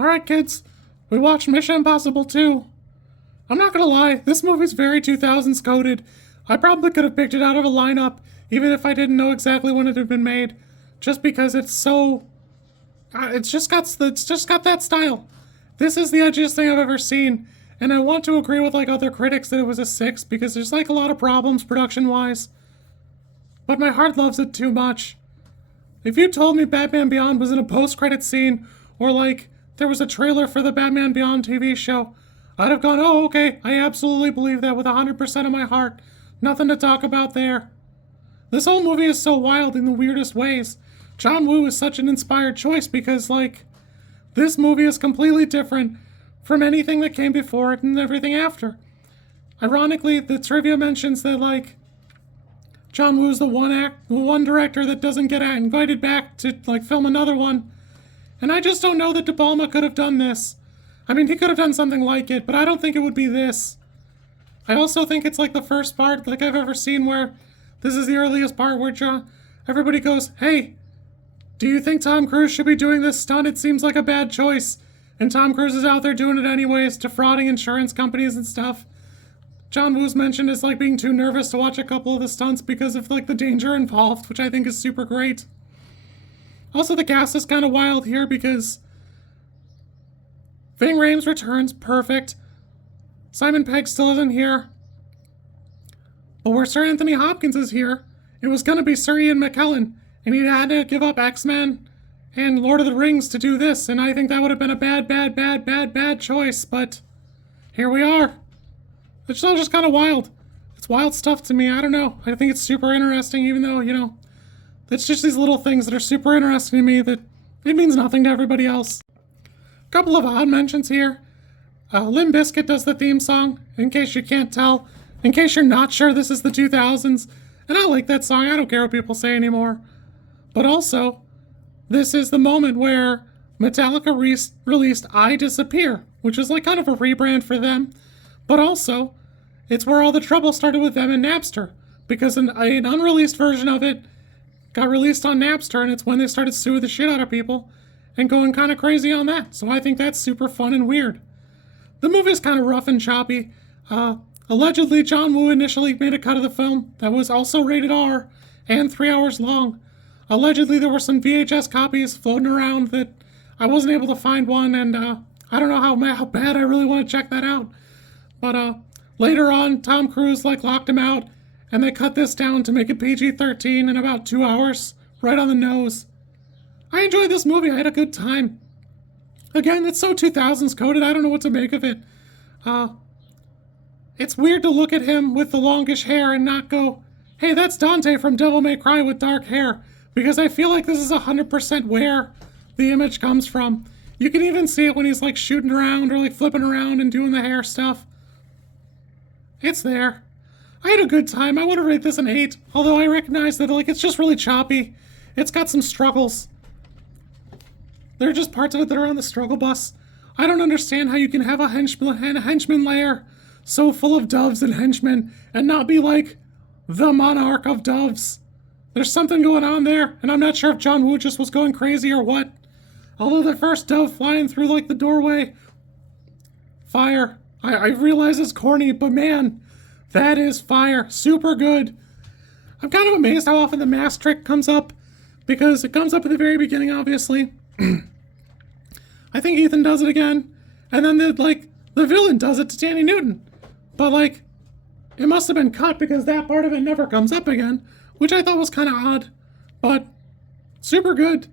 Alright, kids, we watched Mission Impossible 2. I'm not gonna lie, this movie's very 2000s coded. I probably could have picked it out of a lineup, even if I didn't know exactly when it had been made. Just because it's so... it's just got that style. This is the edgiest thing I've ever seen, and I want to agree with other critics that it was a 6, because there's a lot of problems production-wise. But my heart loves it too much. If you told me Batman Beyond was in a post-credit scene, or there was a trailer for the Batman Beyond TV show, I'd have gone, oh, okay, I absolutely believe that with 100% of my heart. Nothing to talk about there. This whole movie is so wild in the weirdest ways. John Woo is such an inspired choice because, this movie is completely different from anything that came before it and everything after. Ironically, the trivia mentions that, John Woo's the one director that doesn't get invited back to, film another one. And I just don't know that De Palma could have done this. I mean, he could have done something like it, but I don't think it would be this. I also think it's the first part I've ever seen where this is the earliest part where everybody goes, hey, do you think Tom Cruise should be doing this stunt? It seems like a bad choice. And Tom Cruise is out there doing it anyways, defrauding insurance companies and stuff. John Woo's mentioned as being too nervous to watch a couple of the stunts because of the danger involved, which I think is super great. Also, the cast is kind of wild here because Ving Rhames returns, perfect. Simon Pegg still isn't here. But where Sir Anthony Hopkins is here, it was going to be Sir Ian McKellen, and he had to give up X-Men and Lord of the Rings to do this, and I think that would have been a bad choice, but here we are. It's all just kind of wild. It's wild stuff to me, I don't know. I think it's super interesting, even though, it's just these little things that are super interesting to me that it means nothing to everybody else. A couple of odd mentions here. Limp Bizkit does the theme song, in case you can't tell. In case you're not sure this is the 2000s. And I like that song, I don't care what people say anymore. But also, this is the moment where Metallica released I Disappear, which is kind of a rebrand for them. But also, it's where all the trouble started with them and Napster. Because an unreleased version of it got released on Napster, and it's when they started suing the shit out of people and going kind of crazy on that. So I think that's super fun and weird. The movie's kind of rough and choppy. Allegedly, John Woo initially made a cut of the film that was also rated R and 3 hours long. Allegedly, there were some VHS copies floating around that I wasn't able to find one, and I don't know how bad I really want to check that out. But later on, Tom Cruise locked him out, and they cut this down to make it PG-13 in about 2 hours, right on the nose. I enjoyed this movie. I had a good time. Again, it's so 2000s coded, I don't know what to make of it. It's weird to look at him with the longish hair and not go, hey, that's Dante from Devil May Cry with dark hair, because I feel like this is 100% where the image comes from. You can even see it when he's shooting around or flipping around and doing the hair stuff. It's there. I had a good time. I want to rate this an 8, although I recognize that it's just really choppy. It's got some struggles. There are just parts of it that are on the struggle bus. I don't understand how you can have a henchman layer so full of doves and henchmen and not be the monarch of doves. There's something going on there, and I'm not sure if John Woo just was going crazy or what. Although the first dove flying through the doorway, fire. I realize it's corny, but man, that is fire. Super good. I'm kind of amazed how often the mask trick comes up, because it comes up at the very beginning, obviously. I think Ethan does it again, and then the villain does it to Thandie Newton. But it must have been cut because that part of it never comes up again, which I thought was kind of odd, but super good.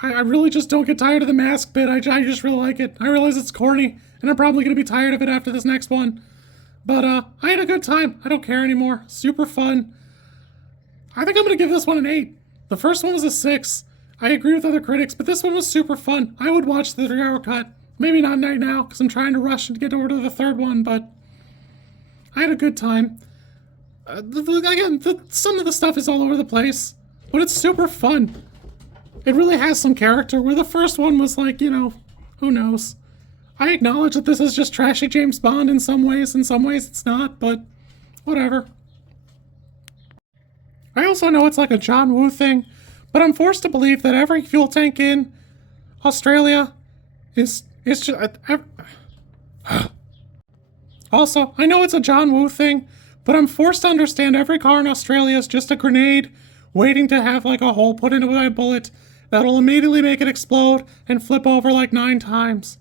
I really just don't get tired of the mask bit. I just really like it. I realize it's corny, and I'm probably going to be tired of it after this next one. But I had a good time. I don't care anymore. Super fun. I think I'm going to give this one an 8. The first one was a 6. I agree with other critics, but this one was super fun. I would watch the 3-hour cut. Maybe not right now, because I'm trying to rush and get over to the third one, but I had a good time. Some of the stuff is all over the place, but it's super fun. It really has some character, where the first one was who knows. I acknowledge that this is just trashy James Bond in some ways it's not, but whatever. I also know it's a John Woo thing, but I'm forced to believe that every fuel tank in Australia It's just also, I know it's a John Woo thing, but I'm forced to understand every car in Australia is just a grenade waiting to have like a hole put into it by a bullet that'll immediately make it explode and flip over like 9 times.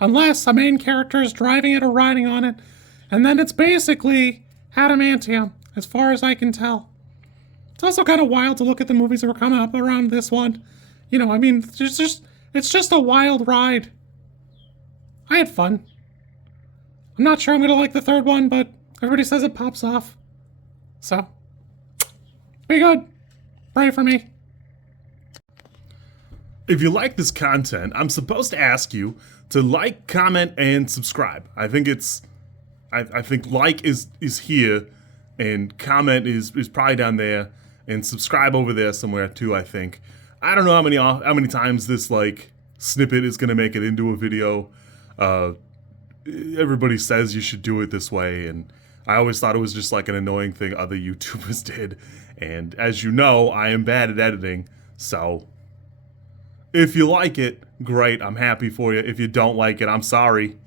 Unless a main character is driving it or riding on it, and then it's basically adamantium, as far as I can tell. It's also kind of wild to look at the movies that were coming up around this one. You know, I mean, it's just a wild ride. I had fun. I'm not sure I'm gonna like the third one, but everybody says it pops off. So, be good. Pray for me. If you like this content, I'm supposed to ask you to like, comment, and subscribe. I think like is here, and comment is probably down there, and subscribe over there somewhere too. I think. I don't know how many times this like snippet is gonna make it into a video. Everybody says you should do it this way, and I always thought it was just like an annoying thing other YouTubers did. And as you know, I am bad at editing, so if you like it, great, I'm happy for you. If you don't like it, I'm sorry.